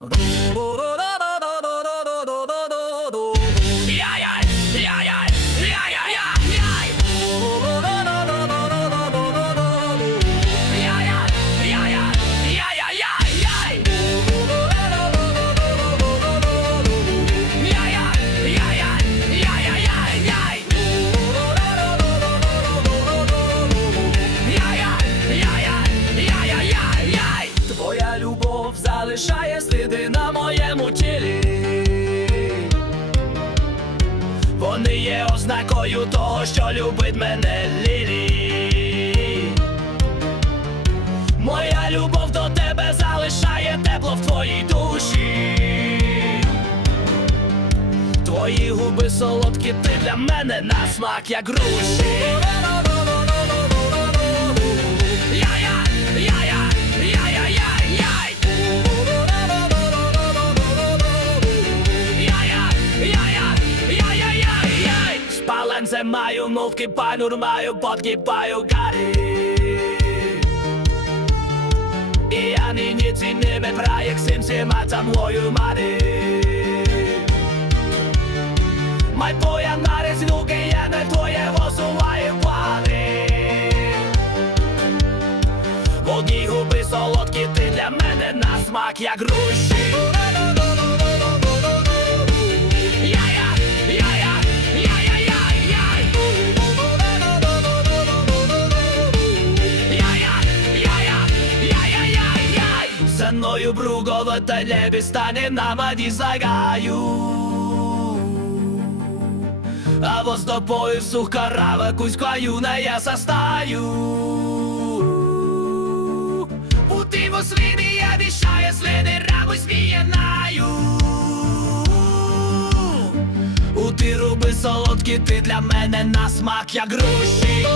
Твоя залишає сліди на моєму тілі. Вони є ознакою того, що любить мене Лілі. Моя любов до тебе залишає тепло в твоїй душі. Твої губи солодкі, ти для мене на смак, як груші. Спаленце маю, мовки панур маю, подкипаю гарі. І я нині ці ними проєкт сим сімата мою мари. Май твоя нарець руки, я не твоє восуває плани. Одні губи солодкі, ти для мене на смак, як груші. За мною бругове та небі стане на маді загаю. А воз тобою суха рава, кузькою на я состаю. Бути в світі я вішаю сліди рабу сміянаю. У ти руби солодкі, ти для мене на смак, як груші.